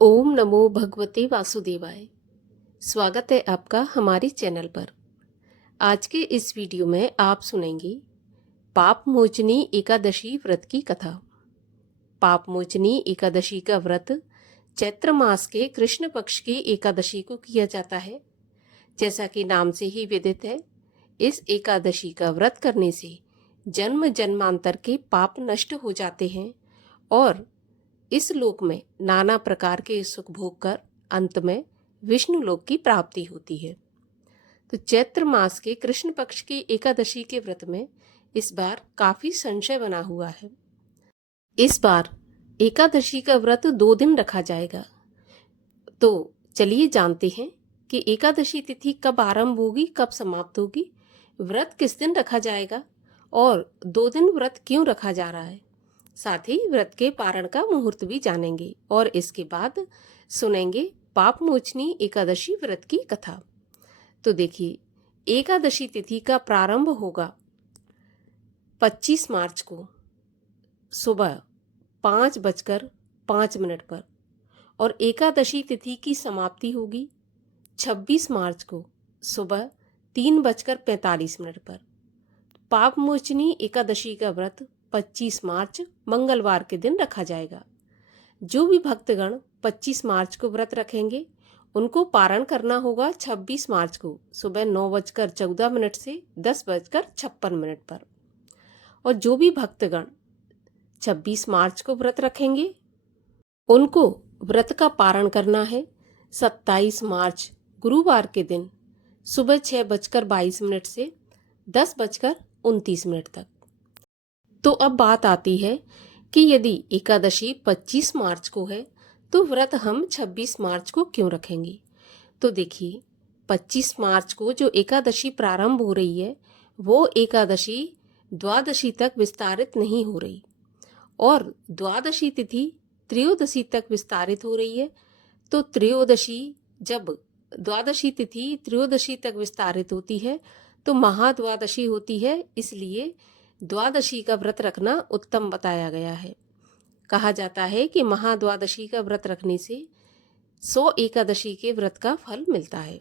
ओम नमो भगवते वासुदेवाय। स्वागत है आपका हमारे चैनल पर। आज के इस वीडियो में आप सुनेंगे पाप मोचनी एकादशी व्रत की कथा। पाप मोचनी एकादशी का व्रत चैत्र मास के कृष्ण पक्ष की एकादशी को किया जाता है। जैसा कि नाम से ही विदित है, इस एकादशी का व्रत करने से जन्म जन्मांतर के पाप नष्ट हो जाते हैं और इस लोक में नाना प्रकार के सुख भोग कर अंत में विष्णु लोक की प्राप्ति होती है। तो चैत्र मास के कृष्ण पक्ष की एकादशी के व्रत में इस बार काफी संशय बना हुआ है। इस बार एकादशी का व्रत 2 दिन रखा जाएगा। तो चलिए जानते हैं कि एकादशी तिथि कब आरंभ होगी, कब समाप्त होगी, व्रत किस दिन रखा जाएगा और 2 दिन व्रत क्यों रखा जा रहा है। साथ ही व्रत के पारण का मुहूर्त भी जानेंगे और इसके बाद सुनेंगे पाप मोचनी एकादशी व्रत की कथा। तो देखिए, एकादशी तिथि का प्रारंभ होगा 25 मार्च को सुबह 5:05 पर और एकादशी तिथि की समाप्ति होगी 26 मार्च को सुबह 3:45 पर। पाप मोचनी एकादशी का व्रत 25 मार्च मंगलवार के दिन रखा जाएगा। जो भी भक्तगण 25 मार्च को व्रत रखेंगे उनको पारण करना होगा 26 मार्च को सुबह 9:14 से 10:56 पर। और जो भी भक्तगण 26 मार्च को व्रत रखेंगे उनको व्रत का पारण करना है 27 मार्च गुरुवार के दिन सुबह 6:22 से 10:29 तक। तो अब बात आती है कि यदि एकादशी 25 मार्च को है तो व्रत हम 26 मार्च को क्यों रखेंगे। तो देखिए, 25 मार्च को जो एकादशी प्रारंभ हो रही है वो एकादशी द्वादशी तक विस्तारित नहीं हो रही और द्वादशी तिथि त्रयोदशी तक विस्तारित हो रही है। तो त्रयोदशी, जब द्वादशी तिथि त्रयोदशी तक विस्तारित होती है तो महाद्वादशी होती है, इसलिए द्वादशी का व्रत रखना उत्तम बताया गया है। कहा जाता है कि महाद्वादशी का व्रत रखने से 100 एकादशी के व्रत का फल मिलता है।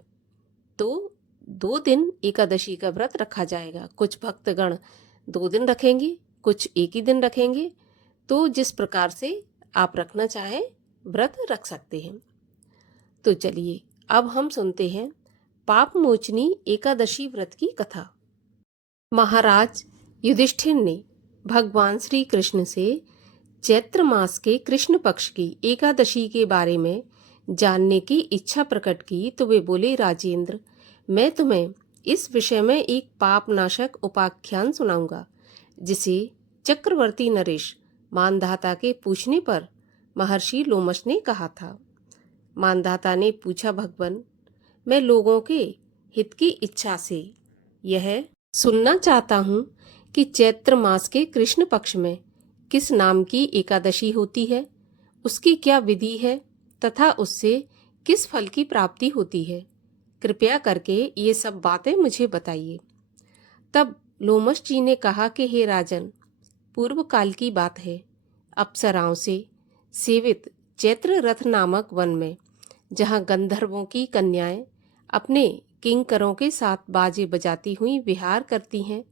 तो 2 दिन एकादशी का व्रत रखा जाएगा। कुछ भक्तगण 2 दिन रखेंगे, कुछ एक ही दिन रखेंगे। तो जिस प्रकार से आप रखना चाहें व्रत रख सकते हैं। तो चलिए अब हम सुनते हैं पाप मोचनी एकादशी व्रत की कथा। महाराज युधिष्ठिर ने भगवान श्री कृष्ण से चैत्र मास के कृष्ण पक्ष की एकादशी के बारे में जानने की इच्छा प्रकट की तो वे बोले, राजेंद्र, मैं तुम्हें इस विषय में एक पाप नाशक उपाख्यान सुनाऊंगा जिसे चक्रवर्ती नरेश मानधाता के पूछने पर महर्षि लोमश ने कहा था। मानधाता ने पूछा, भगवान, मैं लोगों के हित की इच्छा से यह सुनना चाहता हूँ कि चैत्र मास के कृष्ण पक्ष में किस नाम की एकादशी होती है, उसकी क्या विधि है तथा उससे किस फल की प्राप्ति होती है। कृपया करके ये सब बातें मुझे बताइए। तब लोमश जी ने कहा कि हे राजन, पूर्व काल की बात है। अप्सराओं से सेवित चैत्र रथ नामक वन में, जहाँ गंधर्वों की कन्याएं अपने किंकरों के साथ बाजे बजाती हुई विहार करती हैं,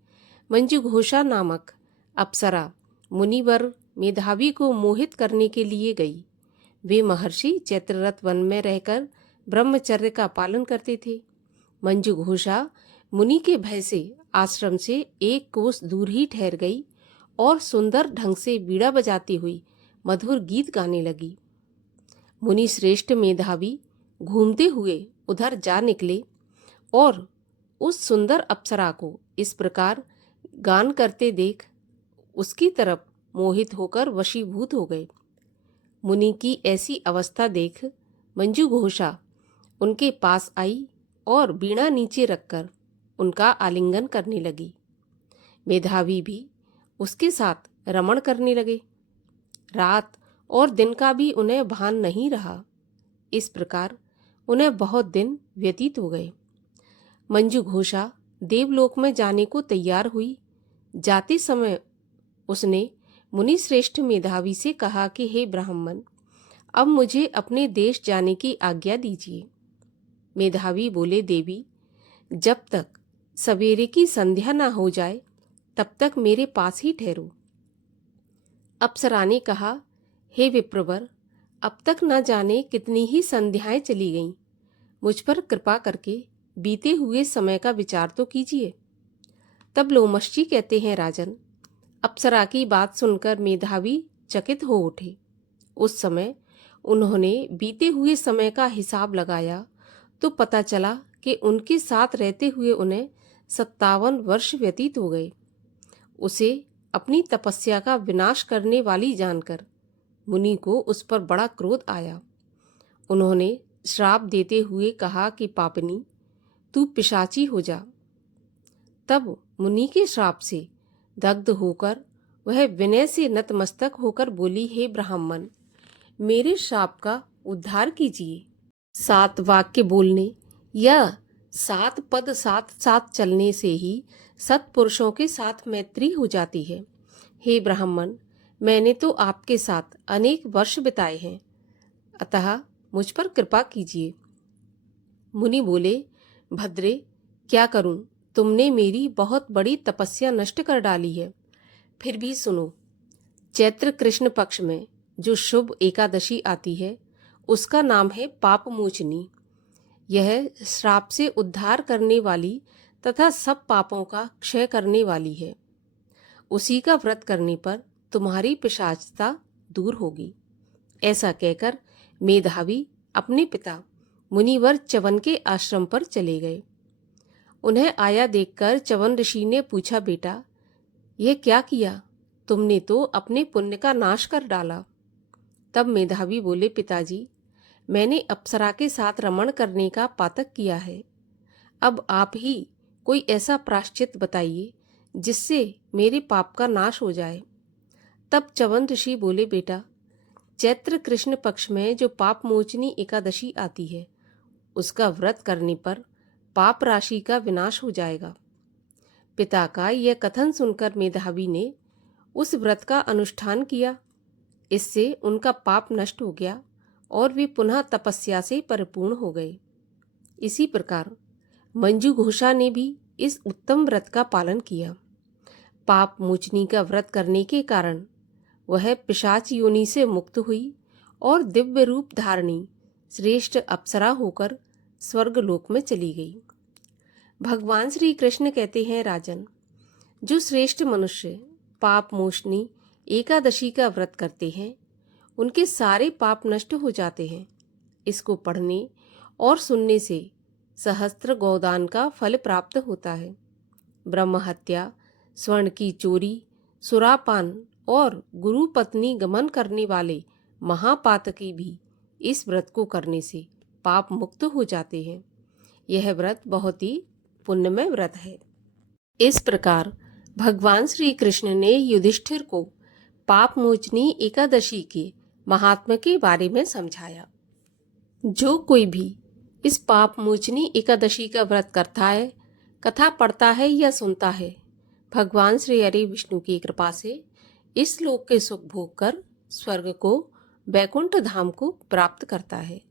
मंजुघोषा नामक अप्सरा मुनिवर मेधावी को मोहित करने के लिए गई। वे महर्षि चैत्ररथ वन में रहकर ब्रह्मचर्य का पालन करते थे। मंजुघोषा मुनि के भय से आश्रम से 1 कोस दूर ही ठहर गई और सुंदर ढंग से बीड़ा बजाती हुई मधुर गीत गाने लगी। मुनि श्रेष्ठ मेधावी घूमते हुए उधर जा निकले और उस सुंदर अप्सरा को इस प्रकार गान करते देख उसकी तरफ मोहित होकर वशीभूत हो गए। मुनि की ऐसी अवस्था देख मंजुघोषा उनके पास आई और बीड़ा नीचे रखकर उनका आलिंगन करने लगी। मेधावी भी उसके साथ रमण करने लगे। रात और दिन का भी उन्हें भान नहीं रहा। इस प्रकार उन्हें बहुत दिन व्यतीत हो गए। मंजुघोषा देवलोक में जाने को तैयार हुई। जाते समय उसने मुनि श्रेष्ठ मेधावी से कहा कि हे ब्राह्मण, अब मुझे अपने देश जाने की आज्ञा दीजिए। मेधावी बोले, देवी, जब तक सवेरे की संध्या ना हो जाए तब तक मेरे पास ही ठहरो। अप्सरा ने कहा, हे विप्रवर, अब तक न जाने कितनी ही संध्याएं चली गईं। मुझ पर कृपा करके बीते हुए समय का विचार तो कीजिए। तब लोमश जी कहते हैं, राजन, अप्सरा की बात सुनकर मेधावी चकित हो उठे। उस समय उन्होंने बीते हुए समय का हिसाब लगाया तो पता चला कि उनके साथ रहते हुए उन्हें 57 वर्ष व्यतीत हो गए। उसे अपनी तपस्या का विनाश करने वाली जानकर मुनि को उस पर बड़ा क्रोध आया। उन्होंने श्राप देते हुए कहा कि पापिनी, तू पिशाची हो जा। तब मुनि के श्राप से दग्ध होकर वह विनय से नतमस्तक होकर बोली, हे ब्राह्मण, मेरे श्राप का उद्धार कीजिए। 7 वाक्य बोलने या 7 पद साथ साथ चलने से ही सत्पुरुषों के साथ मैत्री हो जाती है। हे ब्राह्मण, मैंने तो आपके साथ अनेक वर्ष बिताए हैं, अतः मुझ पर कृपा कीजिए। मुनि बोले, भद्रे, क्या करूं, तुमने मेरी बहुत बड़ी तपस्या नष्ट कर डाली है। फिर भी सुनो, चैत्र कृष्ण पक्ष में जो शुभ एकादशी आती है उसका नाम है पाप मोचनी। यह श्राप से उद्धार करने वाली तथा सब पापों का क्षय करने वाली है। उसी का व्रत करने पर तुम्हारी पिशाचता दूर होगी। ऐसा कहकर मेधावी अपने पिता मुनिवर च्यवन के आश्रम पर चले गए। उन्हें आया देखकर च्यवन ऋषि ने पूछा, बेटा, यह क्या किया? तुमने तो अपने पुण्य का नाश कर डाला। तब मेधावी बोले, पिताजी, मैंने अप्सरा के साथ रमण करने का पातक किया है। अब आप ही कोई ऐसा प्रायश्चित बताइए जिससे मेरे पाप का नाश हो जाए। तब च्यवन ऋषि बोले, बेटा, चैत्र कृष्ण पक्ष में जो पाप मोचनी एकादशी आती है उसका व्रत करने पर पाप राशि का विनाश हो जाएगा। पिता का यह कथन सुनकर मेधावी ने उस व्रत का अनुष्ठान किया। इससे उनका पाप नष्ट हो गया और वे पुनः तपस्या से परिपूर्ण हो गए। इसी प्रकार मंजू घोषा ने भी इस उत्तम व्रत का पालन किया। पाप मोचनी का व्रत करने के कारण वह पिशाच योनि से मुक्त हुई और दिव्य रूप धारणी श्रेष्ठ अप्सरा होकर स्वर्गलोक में चली गई। भगवान श्री कृष्ण कहते हैं, राजन, जो श्रेष्ठ मनुष्य पाप मोचनी एकादशी का व्रत करते हैं उनके सारे पाप नष्ट हो जाते हैं। इसको पढ़ने और सुनने से सहस्त्र गोदान का फल प्राप्त होता है। ब्रह्म हत्या, स्वर्ण की चोरी, सुरापान और गुरु पत्नी गमन करने वाले महापातकी भी इस व्रत को करने से पाप मुक्त हो जाते हैं। यह व्रत बहुत ही पुण्यमय व्रत है। इस प्रकार भगवान श्री कृष्ण ने युधिष्ठिर को पाप मोचनी एकादशी के महात्म्य के बारे में समझाया। जो कोई भी इस पाप मोचनी एकादशी का व्रत करता है, कथा पढ़ता है या सुनता है, भगवान श्री हरि विष्णु की कृपा से इस लोक के सुख भोग कर स्वर्ग को, वैकुंठ धाम को प्राप्त करता है।